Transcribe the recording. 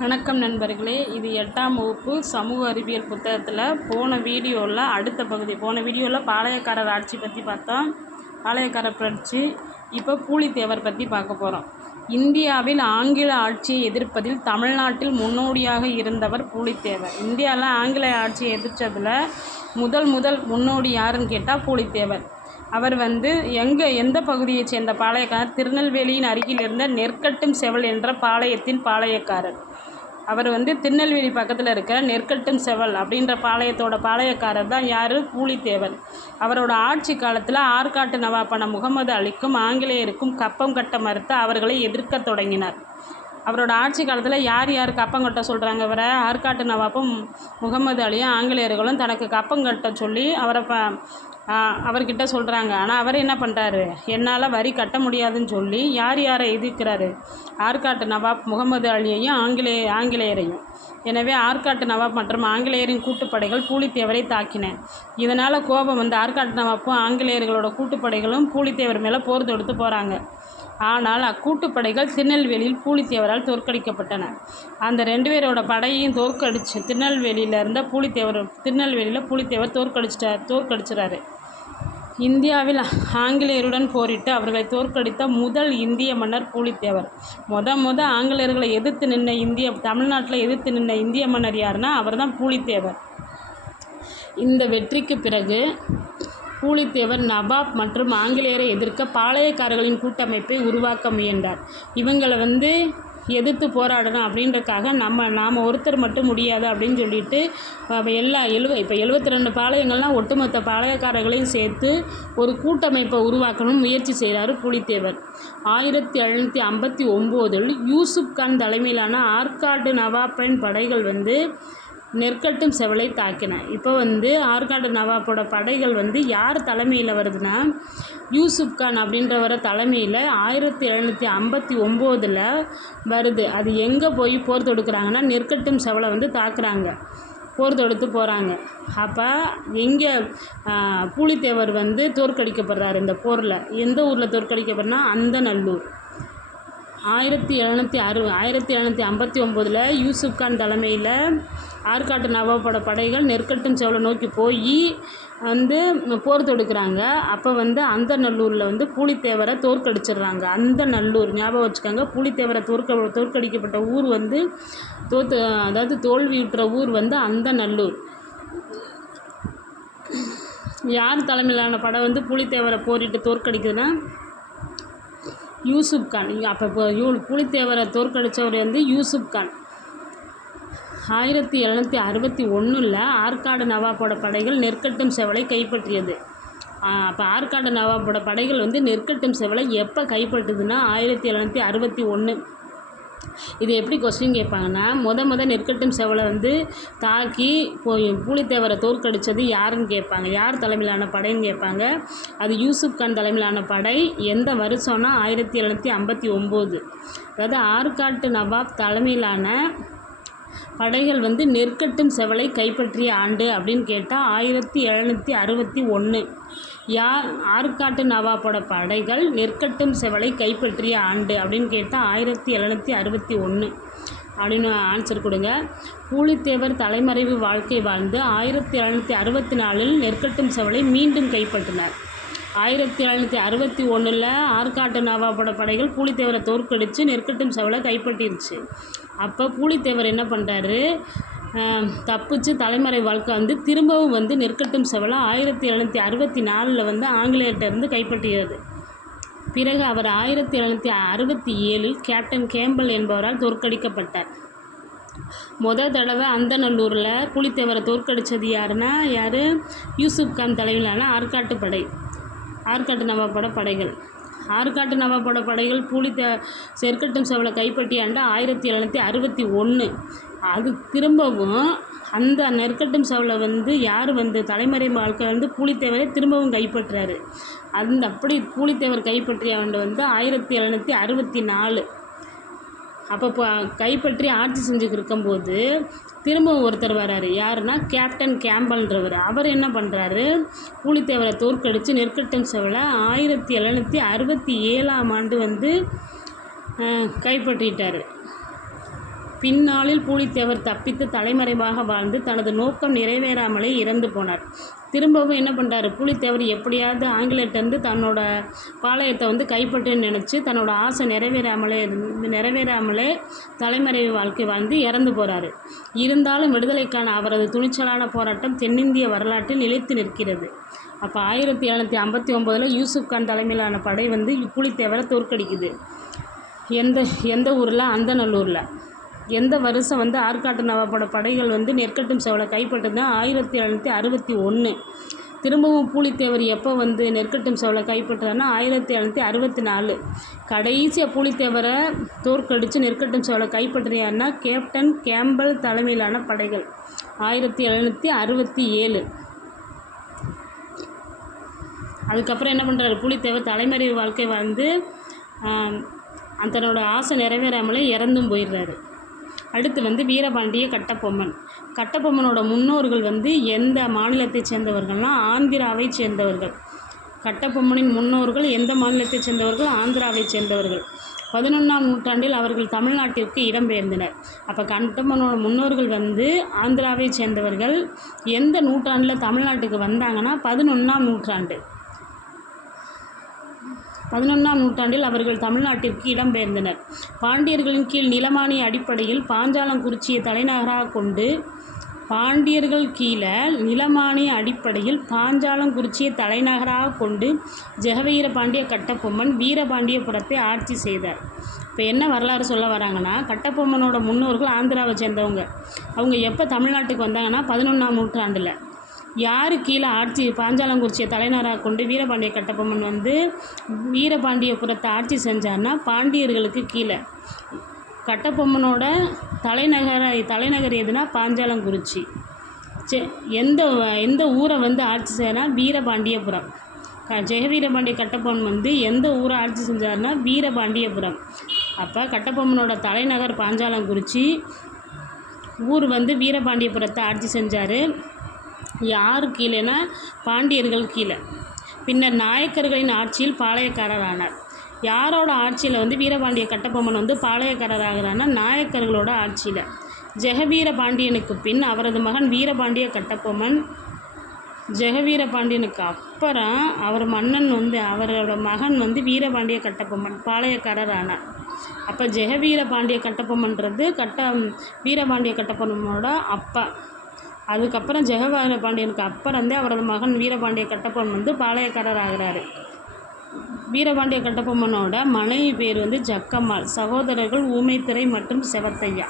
வணக்கம் நண்பர்களே, இது 8ஆம் வகுப்பு சமூக அறிவியல் புத்தகத்தில் போன வீடியோவில் பாளையக்காரர் ஆட்சி பற்றி பார்த்தோம். பாளையக்காரர் புரட்சி. இப்போ பூலித்தேவர் பற்றி பார்க்க போகிறோம். இந்தியாவில் ஆங்கில ஆட்சியை எதிர்ப்பதில் தமிழ்நாட்டில் முன்னோடியாக இருந்தவர் பூலித்தேவர். இந்தியாவில் ஆங்கில ஆட்சியை எதிர்த்ததில் முதல் முன்னோடி யாருன்னு கேட்டால் பூலித்தேவர். அவர் எந்த பகுதியை சேர்ந்த பாளையக்காரர்? திருநெல்வேலியின் அருகில் இருந்த நெற்கட்டும் செவல் என்ற பாளையத்தின் பாளையக்காரர். அவர் திருநெல்வேலி பக்கத்தில் இருக்கிற நெற்கட்டும் செவல் அப்படின்ற பாளையத்தோட பாளையக்காரர் தான் யார்? பூலித்தேவர். அவரோட ஆட்சி காலத்தில் ஆற்காட்டு நவாப்பான முகமது அலிக்கும் ஆங்கிலேயருக்கும் கப்பம் கட்ட மறுத்து அவர்களை எதிர்க்க தொடங்கினார். அவரோட ஆட்சி காலத்தில் யார் கப்பம் கட்ட சொல்கிறாங்க? அவரை ஆற்காட்டு நவாப்பும் முகமது அலியும் ஆங்கிலேயர்களும் தனக்கு கப்பம் கட்ட சொல்லி அவர்கிட்ட சொல்கிறாங்க. ஆனால் அவர் என்ன பண்ணுறாரு? என்னால் வரி கட்ட முடியாதுன்னு சொல்லி யாரை எதிர்க்கிறாரு? ஆற்காட்டு நவாப் முகமது அலியையும் ஆங்கிலேயரையும். எனவே ஆற்காட்டு நவாப் மற்றும் ஆங்கிலேயரின் கூட்டுப்படைகள் பூலித்தேவரை தாக்கின. இதனால் கோபம் ஆற்காட்டு நவாப்பும் ஆங்கிலேயர்களோட கூட்டுப்படைகளும் பூலித்தேவர் மேலே போர் தொடுத்து போகிறாங்க. ஆனால் அக்கூட்டுப்படைகள் திருநெல்வேலியில் பூலித்தேவரால் தோற்கடிக்கப்பட்டன. அந்த 2 பேரோட படையையும் தோற்கடிச்சு திருநெல்வேலியில் பூலித்தேவர் தோற்கடிச்சிறாரு. இந்தியாவில் ஆங்கிலேயருடன் போரிட்டு அவர்களை தோற்கடித்த முதல் இந்திய மன்னர் பூலித்தேவர். ஆங்கிலேயர்களை தமிழ்நாட்டில் எதிர்த்து நின்ற இந்திய மன்னர் யாருன்னா அவர் தான் பூலித்தேவர். இந்த வெற்றிக்கு பிறகு பூலித்தேவர் நவாப் மற்றும் ஆங்கிலேயரை எதிர்க்க பாளையக்காரர்களின் கூட்டமைப்பை உருவாக்க முயன்றார். இவங்களை எதிர்த்து போராடணும் அப்படின்றக்காக நாம் ஒருத்தர் மட்டும் முடியாது அப்படின்னு சொல்லிட்டு இப்போ 72 பாளையங்கள்லாம் ஒட்டுமொத்த பாளையக்காரர்களையும் சேர்த்து ஒரு கூட்டமைப்பை உருவாக்கணும் முயற்சி செய்கிறார் பூலித்தேவர். 1759 யூசுப் கான் தலைமையிலான ஆற்காடு நவாப்பின் படைகள் நெற்கட்டும் செவலை தாக்கின. இப்போ ஆற்காடு நவாப்போட படைகள் யார் தலைமையில் வருதுன்னா யூசுப் கான் அப்படின்றவரை தலைமையில் 1759 வருது. அது எங்கே போய் போர் தொடுக்கிறாங்கன்னா நெற்கட்டும் செவலை தாக்குறாங்க, போர் தொடுத்து போகிறாங்க. அப்போ எங்கே பூலித்தேவர் தோற்கடிக்கப்படுறாரு இந்த போரில்? எந்த ஊரில் தோற்கடிக்கப்படுறா? அந்தநல்லூர். 1759 யூசுப் கான் தலைமையில் ஆற்காட்டு நவாப்போட படைகள் நெற்கட்டும் செவலை நோக்கி போய் போர் தொடுக்கிறாங்க. அப்போ அந்தநல்லூரில் பூலித்தேவரை தோற்கடிச்சிடுறாங்க. அந்தநல்லூர் ஞாபகம் வச்சுக்கோங்க. பூலித்தேவரை தோற்கடிக்கப்பட்ட ஊர் தோல்வியுற்ற ஊர் அந்தநல்லூர். யார் தலைமையிலான படை பூலித்தேவரை போரிட்டு தோற்கடிக்குதுன்னா யூசுப் கான். அப்போ பூலித்தேவரை தோற்கடித்தவர் யூசுப் கான். 1761 ஆற்காடு நவாப்போட படைகள் நெற்கட்டும் செவலை கைப்பற்றியது. அப்போ ஆற்காடு நவாப்போட படைகள் நெற்கட்டும் செவலை எப்போ கைப்பற்றுதுன்னா 1761. இது எப்படி கொஸ்டின் கேட்பாங்கன்னா நெற்கட்டும் செவலை தாக்கி பூலித்தேவரை தோற்கடித்தது யாருன்னு கேட்பாங்க. யார் தலைமையிலான படைன்னு கேட்பாங்க. அது யூசுப் கான் தலைமையிலான படை. எந்த வருஷம்னா 1759. அதாவது ஆற்காட்டு நவாப் தலைமையிலான படைகள் நெற்கட்டும் செவலை கைப்பற்றிய ஆண்டு அப்படின்னு கேட்டால் 1761. யார் ஆற்காட்டு நவாப்போட படைகள் நெற்கட்டும் செவலை கைப்பற்றிய ஆண்டு அப்படின்னு கேட்டால் 1761 அப்படின்னு ஆன்சர் கொடுங்க. பூலித்தேவர் தலைமறைவு வாழ்க்கை வாழ்ந்து 1764 நெற்கட்டும் செவலை மீண்டும் கைப்பற்றினார். 1761 ஆற்காட்டு நவாப்போட படைகள் பூலித்தேவரை தோற்கடித்து நெற்கட்டும் செவலை கைப்பற்றிருச்சு. அப்போ பூலித்தேவர் என்ன பண்ணுறாரு? தப்பிச்சு தலைமறை வாழ்க்கை திரும்பவும் நெற்கட்டும் செவலை 1764 ஆங்கிலேயர்கிட்ட கைப்பற்றியது. பிறகு அவர் 1767 கேப்டன் கேம்பல் என்பவரால் தோற்கடிக்கப்பட்டார். தடவை அந்தநல்லூரில் பூலித்தேவரை தோற்கடித்தது யார்? யூசுப் கான் தலைமையிலான ஆற்காட்டு நவாப்போட படைகள். ஆற்காட்டு நவாப்போட படைகள் நெற்கட்டும் செவலை கைப்பற்றிய ஆண்டு 1761. அது திரும்பவும் அந்த நெற்கட்டும் செவலை யார் தலைமறை வாழ்க்கை பூலித்தேவரை திரும்பவும் கைப்பற்றாரு. அப்படி பூலித்தேவர் கைப்பற்றிய ஆண்டு 1764. அப்போ கைப்பற்றி ஆட்சி செஞ்சுக்கிட்டு இருக்கும்போது திரும்பவும் ஒருத்தர் வராரு. யாருன்னா கேப்டன் கேம்பல்ன்றவர். அவர் என்ன பண்ணுறாரு? பூலித்தேவரை தோற்கடித்து நெற்கட்டும் செவலை 1767 கைப்பற்றிட்டார். பின்னாளில் பூலித்தேவர் தப்பித்து தலைமறைவாக வாழ்ந்து தனது நோக்கம் நிறைவேறாமலே இறந்து போனார். திரும்பவும் என்ன பண்ணுறாரு, பூலித்தேவர் எப்படியாவது ஆங்கிலேயர்கிட்டருந்து தன்னோட பாளையத்தை கைப்பற்றுன்னு நினச்சி தன்னோட ஆசை நிறைவேறாமலே தலைமறைவு வாழ்க்கை வாழ்ந்து இறந்து போகிறாரு. இருந்தாலும் விடுதலைக்கான அவரது துணிச்சலான போராட்டம் தென்னிந்திய வரலாற்றில் நிலைத்து நிற்கிறது. அப்போ 1759 யூசுப் கான் தலைமையிலான படை பூலித்தேவரை தோற்கடிக்குது. எந்த ஊரில்? அந்தநல்லூரில். எந்த வருஷம் ஆற்காட்டு நவாபோட படைகள் நெற்கட்டும் சேவலை கைப்பற்றுதுன்னா 1761. திரும்பவும் பூலித்தேவர் எப்போ நெற்கட்டும் சேவலை கைப்பற்றுறாருன்னா 1764. கடைசியாக பூலித்தேவரை தோற்கடித்து நெற்கட்டும் சேவலை கைப்பற்றியாருன்னா கேப்டன் கேம்பல் தலைமையிலான படைகள் 1767. அதுக்கப்புறம் என்ன பண்ணுறாரு, பூலித்தேவர் தலைமறைவு வாழ்க்கை தன்னோட ஆசை நிறைவேறாமலே இறந்தும் போயிடுறாரு. அடுத்து வீரபாண்டிய கட்டபொம்மன். கட்டபொம்மனோட முன்னோர்கள் எந்த மாநிலத்தை சேர்ந்தவர்கள்னா ஆந்திராவை சேர்ந்தவர்கள். கட்டபொம்மனின் முன்னோர்கள் எந்த மாநிலத்தை சேர்ந்தவர்கள்? ஆந்திராவை சேர்ந்தவர்கள். 11ஆம் நூற்றாண்டில் அவர்கள் தமிழ்நாட்டிற்கு இடம்பெயர்ந்தனர். அப்போ கட்டபொம்மனோட முன்னோர்கள் ஆந்திராவை சேர்ந்தவர்கள். எந்த நூற்றாண்டில் தமிழ்நாட்டுக்கு வந்தாங்கன்னா 11ஆம் நூற்றாண்டு. 11ஆம் நூற்றாண்டில் அவர்கள் தமிழ்நாட்டிற்கு இடம்பெயர்ந்தனர். பாண்டியர்களின் கீழ் நிலமானிய அடிப்படையில் பாஞ்சாலங்குறிச்சியை தலைநகராக கொண்டு ஜெகவீரபாண்டிய கட்டபொம்மன் வீரபாண்டியபுரத்தை ஆட்சி செய்தார். இப்போ என்ன வரலாறு சொல்ல வராங்கன்னா, கட்டபொம்மனோட முன்னோர்கள் ஆந்திராவை சேர்ந்தவங்க. அவங்க எப்போ தமிழ்நாட்டுக்கு வந்தாங்கன்னா 11ஆம் நூற்றாண்டில். யார் கீழே பாஞ்சாலங்குறிச்சியை தலைநகராக கொண்டு வீரபாண்டிய கட்டபொம்மன் வீரபாண்டியபுரத்தை ஆட்சி செஞ்சார்னா பாண்டியர்களுக்கு கீழே. கட்டபொம்மனோட தலைநகர் எதுனா பாஞ்சாலங்குறிச்சி. எந்த ஊரை ஆட்சி செய்யறா? வீரபாண்டியபுரம். ஜெகவீரபாண்டிய கட்டபொம்மன் எந்த ஊரை ஆட்சி செஞ்சார்னா வீரபாண்டியபுரம். அப்போ கட்டபொம்மனோட தலைநகர் பாஞ்சாலங்குறிச்சி, ஊர் வீரபாண்டியபுரத்தை ஆட்சி செஞ்சார். யார் கீழேனா பாண்டியர்கள் கீழே. பின்னர் நாயக்கர்களின் ஆட்சியில் பாளையக்காரர் ஆனார். யாரோட ஆட்சியில் வீரபாண்டிய கட்டபொம்மன் பாளையக்காரர் ஆகிறான்னா நாயக்கர்களோட ஆட்சியில். ஜெகவீரபாண்டியனுக்கு பின் அவரது மகன் வீரபாண்டிய கட்டபொம்மன். ஜெகவீரபாண்டியனுக்கு அப்புறம் அவரோட மகன் வீரபாண்டிய கட்டபொம்மன் பாளையக்காரர் ஆனார். அப்போ ஜெகவீரபாண்டிய கட்டபொம்மன்றது வீரபாண்டிய கட்டபொம்மனோட அப்பா. அதுக்கப்புறம் ஜெகவீரபாண்டியனுக்கு அப்புறம் அவரது மகன் வீரபாண்டிய கட்டபொம்மன் பாளையக்காரர் ஆகிறாரு. வீரபாண்டிய கட்டபொம்மனோட மனைவி பேர் ஜக்கம்மாள். சகோதரர்கள் ஊமைத்துரை மற்றும் செவத்தையா.